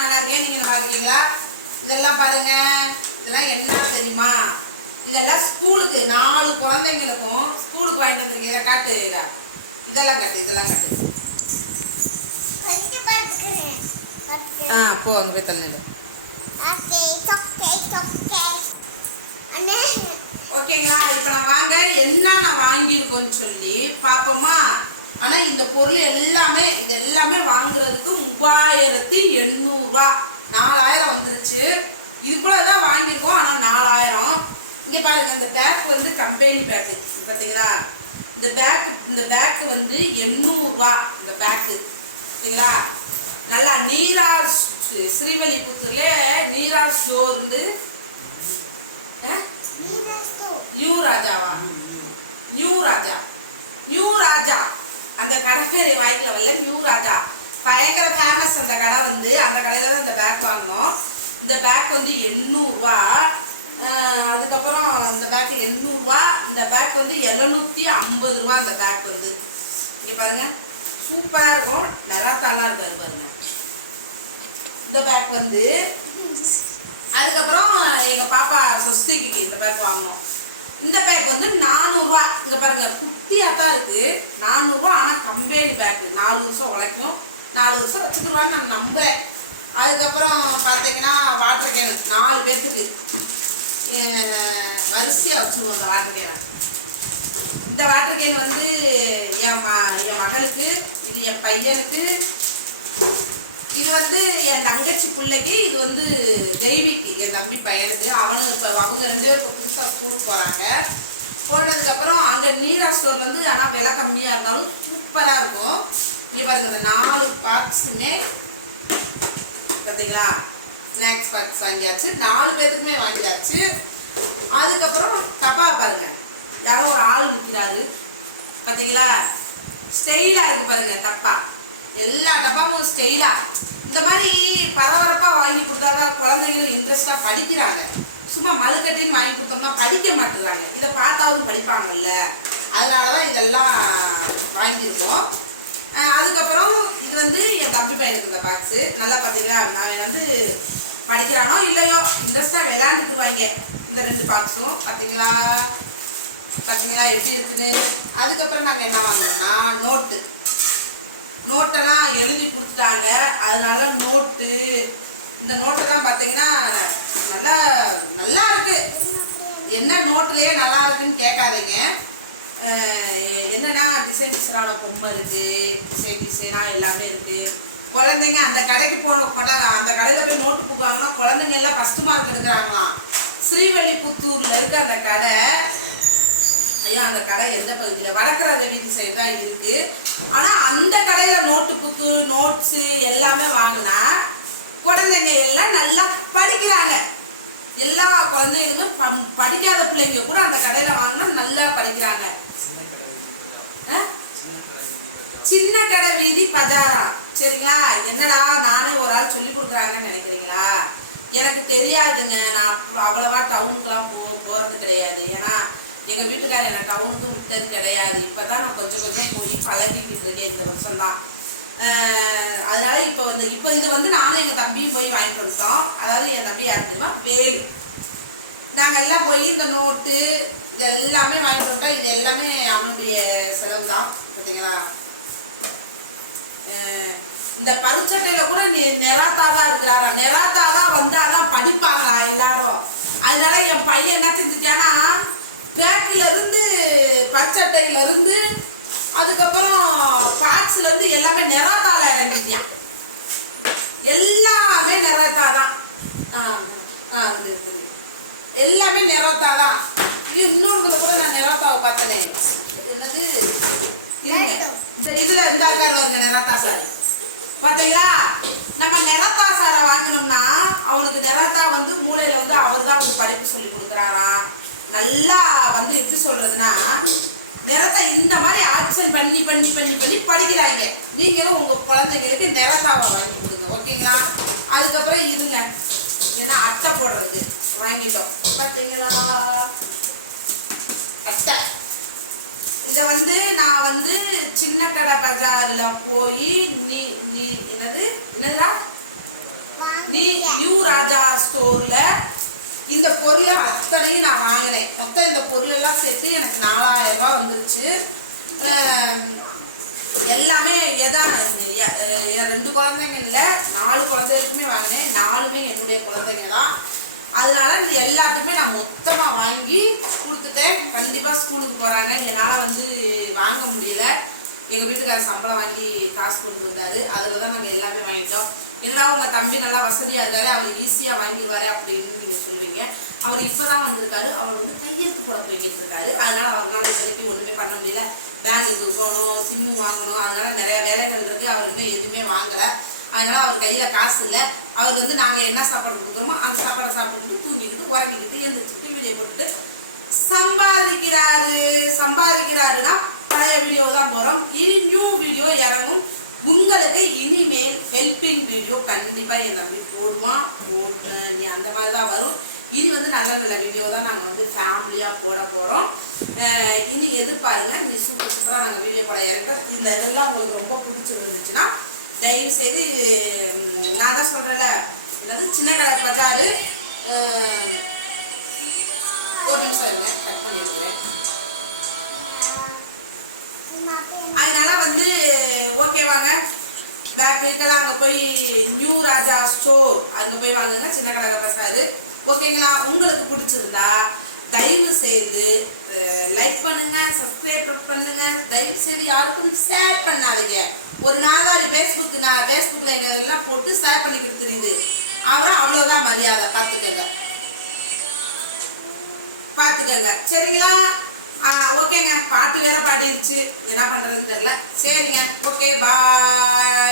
நான் நல்லா இருக்கேன். நீங்க நல்லா இருக்கீங்களா? இதெல்லாம் பாருங்க, இதெல்லாம் என்ன தெரியுமா? இதெல்லாம் ஸ்கூலுக்கு 4 குழந்தைங்களுக்கும் ஸ்கூலுக்கு வாங்கிட்டு வந்திருக்கீங்க. இதை காட்டு. இதெல்லாம் காட்டு, இதெல்லாம் காட்டு. போ அங்கே போய் தள்ளிடு. ஓகேங்களா? இப்போ நான் வாங்க என்ன நான் வாங்கியிருக்கோன்னு சொல்லி பார்ப்போமா? ஆனால் இந்த பொருள் எல்லாமே வாங்குறதுக்கு 3800 4000 வந்துருச்சு. இதுக்குள்ள தான் வாங்கியிருக்கோம். ஆனால் 4000. இங்கே பாருங்க, இந்த பேக் வந்து கம்பெனி பேக்கு பார்த்தீங்களா? இந்த பேக்கு வந்து 800 இந்த பேக்கு சரிங்களா? நல்லா நீரார் ஸ்ரீவல்லிபுத்தூர்ல நீரார் ஸ்டோர் வந்து நியூ ராஜா அந்த கடை வாய்க்கில் வரல. நியூ ராஜா பயங்கர ஃபேமஸ் அந்த கடை வந்து. அந்த கடையில தான் இந்த பேக் வாங்கினோம். இந்த பேக் வந்து 800. அதுக்கப்புறம் இந்த பேக் 800. இந்த பேக் வந்து 750 இந்த பேக் வந்து. இங்கே பாருங்க, சூப்பராக இருக்கும். நெராத்தாலாம் இருக்காரு பாருங்க இந்த பேக் வந்து. அதுக்கப்புறம் எங்கள் பாப்பா சொஸ்திக்கு இந்த பேக் வாங்கினோம். இந்த பேக் வந்து 400. இங்கே பாருங்க, குட்டியாக தான் இருக்குது. 400. ஆனால் கம்பெனி பேக்கு 4 வருஷம் உழைக்கும். 4 வருஷம் வச்சுக்குவான்னு நான் நம்புகிறேன். அதுக்கப்புறம் பார்த்தீங்கன்னா வாட்டர் கேன் 4 பேர்த்துக்கு வரிசையாக வச்சுருவோம். இந்த வாட்டர் கேனை. இந்த வாட்டர் கேன் வந்து என் மகளுக்கு, இது என் பையனுக்கு, இது வந்து என் தங்கச்சி பிள்ளைக்கு, இது வந்து தெய்விக்கு என் தம்பி பையனுக்கு. அவனுக்கு இப்போ அவங்க 2 பேரும் இப்போ புதுசாக ஸ்கூலுக்கு போகிறாங்க. போனதுக்கப்புறம் அங்கே நீரா ஸ்டோர் வந்து ஆனால் விலை கம்மியாக இருந்தாலும் சூப்பராக இருக்கும். இங்கே பாருங்க, இந்த 4 பாக்ஸுமே பார்த்தீங்களா? ஸ்நாக்ஸ் பாக்ஸ் வாங்கியாச்சு. 4 பேருக்குமே வாங்கியாச்சு. அதுக்கப்புறம் டப்பா பாருங்க, யாரோ ஒரு ஆள் நிற்கிறாரு பார்த்தீங்களா? ஸ்டைலாக இருக்கு பாருங்க டப்பா. எல்லா டப்பாவும் ஸ்டைலா இந்த மாதிரி பரபரப்பாக வாங்கி கொடுத்தாதான் குழந்தைங்களும் இன்ட்ரெஸ்டாக படிக்கிறாங்க. சும்மா மழுக்கட்டின்னு வாங்கி கொடுத்தோம்னா படிக்க மாட்டேங்கிறாங்க. இதை பார்த்தாவது படிப்பாங்கல்ல, அதனால தான் இதெல்லாம் வாங்கியிருக்கோம். அதுக்கப்புறம் இது வந்து என் தம்பி பையனுக்கு இந்த பாக்ஸு. நல்லா பார்த்தீங்களா? நான் வந்து படிக்கிறானோ இல்லையோ இன்ட்ரெஸ்டாக விளையாண்டுக்குவாங்க. இந்த 2 பாக்ஸும் பார்த்தீங்களா எப்படி இருக்குன்னு. அதுக்கப்புறம் நாங்கள் என்ன வாங்கினோம்னா நோட்டெல்லாம் எழுதி கொடுத்துட்டாங்க. அதனால இந்த நோட்டை தான் பார்த்தீங்கன்னா நல்லா இருக்கு. என்ன நோட்டுலேயே நல்லா இருக்குன்னு கேட்காதீங்க. என்னன்னா டிசைனான பொம்மை இருக்கு, டிசைனா எல்லாமே இருக்கு. குழந்தைங்க அந்த கடைக்கு அந்த கடையில் போய் நோட்டு புக் வாங்கினா குழந்தைங்க எல்லாம் ஃபர்ஸ்ட் மார்க் எடுக்கிறாங்களாம். ஸ்ரீவல்லிபுத்தூர்ல இருக்க அந்த கடை. ஐயா, அந்த கடை எந்த பகுதியில்? வடக்கரை வீதி சைடு தான் இருக்கு. ஆனால் அந்த கடையில் நோட்டு புக்கு, நோட்ஸு எல்லாமே வாங்கினா குழந்தைங்க எல்லாம் நல்லா படிக்கிறாங்க. எல்லா குழந்தைங்களும் படிக்காத பிள்ளைங்க கூட அந்த கடையில் வாங்கினா நல்லா படிக்கிறாங்க. சின்ன கடை வீதி பஜாரா சரிங்களா? என்னடா நானே ஒரு ஆள் சொல்லி கொடுக்குறாங்கன்னு நினைக்கிறீங்களா? எனக்கு தெரியாதுங்க. நான் அவ்வளவா டவுனுக்குலாம் போகிறது கிடையாது. ஏன்னா எங்கள் வீட்டுக்காரர் என்ன டவுனுக்கு விட்டது கிடையாது. இப்போ தான் நான் கொஞ்சம் போய் பழகிக்கிட்டு இருக்கேன் இந்த வருஷம்தான். அதனால இப்போ இது வந்து நானும் எங்கள் தம்பியும் போய் வாங்கிட்டு வந்துட்டோம். அதாவது என் தம்பி யார் தெரியுமா? வேலு. நாங்கள் எல்லாம் போய் இந்த நோட்டு இது எல்லாமே வாங்கிட்டு வந்துட்டோம். இது எல்லாமே அவனுடைய செலவு தான் பார்த்தீங்களா? இந்த பருச்சட்டையில கூட நெராத்தாதான் இருக்கிறாரா? நெராத்தாதான் வந்தாதான் படிப்பாங்களா எல்லாரும். அதனால என் பையன் என்ன செஞ்சுட்டானா, பேக்கில இருந்து பச்சட்டையில இருந்து அதுக்கப்புறம் பாக்ஸ்ல இருந்து எல்லாமே நெராத்தால இறங்கிட்டான். எல்லாமே நெராத்தாதான். எல்லாமே நெராத்தாதான். இன்னொரு கூட நான் நெராத்தாவை பார்த்தனே. என்னது இதுல இந்த ஆக்கார் வருங்க நெராத்தா சார் பார்த்தீங்களா? நம்ம நெராத்தா சாரை வாங்கினோம்னா அவனுக்கு நெராத்தா வந்து மூளையில வந்து அவர் தான் வந்து படிப்பு சொல்லி கொடுக்குறாராம். நல்லா வந்து எப்படி சொல்றதுன்னா, நெராத்தா இந்த மாதிரி ஆக்ஷன் பண்ணி படிக்கிறாங்க. நீங்களும் உங்க குழந்தைங்களுக்கு நெராத்தாவை வாங்கி கொடுங்க. ஓகேங்களா? அதுக்கப்புறம் இருங்க, ஏன்னா அட்டை போடுறதுக்கு வாங்கிட்டோம் பார்த்தீங்களா? அட்டை இதை வந்து நான் வந்து சின்ன கடை பஜாரில் போய் என்னதுடா சேர்த்து எனக்கு 4000 ரூபாய் வந்துருச்சு. எல்லாமே எதான் 2 குழந்தைங்க இல்லை 4 குழந்தைகளுக்குமே வாங்கினேன். 4மே என்னுடைய குழந்தைங்க தான். அதனால எல்லாத்துக்குமே நான் மொத்தமாக வாங்கி கொடுத்துட்டேன். கண்டிப்பாக ஸ்கூலுக்கு போகிறாங்க. என்னால் வந்து வாங்க முடியல. எங்கள் வீட்டுக்கார சம்பளம் வாங்கி காசு கொண்டு வந்தாரு. அதில் தான் நாங்கள் எல்லாமே வாங்கிட்டோம். என்னடா உங்கள் தம்பி நல்லா வசதியாக இருக்காரு, அவர் ஈஸியாக வாங்கிடுவாரு அப்படின்னு நீங்கள் சொல்லுவீங்க. அவர் இப்போ தான் வந்திருக்காரு. அவர் வந்து கையெழுத்து போட போய்கிட்டு இருக்காரு. அதனால அவரால் இப்போதைக்கு ஒன்றுமே பண்ண முடியல. பேங்குக்கு போகணும், சிம்மு வாங்கணும், அதனால நிறைய வேலைகள் இருக்குது. அவர் இன்னும் எதுவுமே வாங்கலை. அதனால அவர் கையில் காசு இல்லை. அவருக்கு வந்து நாங்கள் என்ன சாப்பாடு கொடுக்குறோமோ அந்த சாப்பாடை சாப்பிட்டுட்டு தூங்கிக்கிட்டு உறங்கிக்கிட்டு எழுந்திரிச்சுட்டு வீடியோ போட்டுட்டு சம்பாதிக்கிறாருன்னா பழைய வீடியோ தான் போகிறோம். இனி நியூ வீடியோ இறங்கும். உங்களுக்கு இனிமேல் ஹெல்பிங் வீடியோ கண்டிப்பாக என் தம்பி போடுவான். நீ அந்த மாதிரி தான் வரும். இனி வந்து நல்ல நல்ல வீடியோ தான் நாங்கள் வந்து ஃபேமிலியாக போட போகிறோம். இனி எதிர்பாருங்க. நீ சூப்பராக நாங்கள் வீடியோ போட இறக்கிறோம். இந்த இதெல்லாம் உங்களுக்கு ரொம்ப பிடிச்சிருந்துச்சுன்னா தயவு செய்து நான் தான் சொல்கிறேன்ல, என்னது சின்ன கடை பஜாரு. ஒரு நிமிஷம் இருங்க, கட் பண்ணியிருக்கிறேன். அதனால வந்து ஓகேவாங்க. பேக் வீக்கெல்லாம் அங்கே போய் நியூ ராஜா ஸ்டோர் அங்கே போய் வாங்குங்க. சின்ன கடை பஜாரு. ஓகேங்களா? உங்களுக்கு பிடிச்சிருந்தா தயவு செய்து லைக் பண்ணுங்க, சப்ஸ்கிரைப் பண்ணுங்க. தயவு செய்து யாருக்கும் ஷேர் பண்ணாதீங்க. ஒரு நாதாரி ஃபேஸ்புக்கில் எல்லாம் போட்டு ஷேர் பண்ணிக்கிட்டு தெரியுது. அப்புறம் அவ்வளோதான் மரியாதை. பார்த்துக்கங்க சரிங்களா? ஓகேங்க. பாட்டு வேற பாடிருச்சு, என்ன பண்றதுன்னு தெரியல. சரிங்க, ஓகே, பாய்.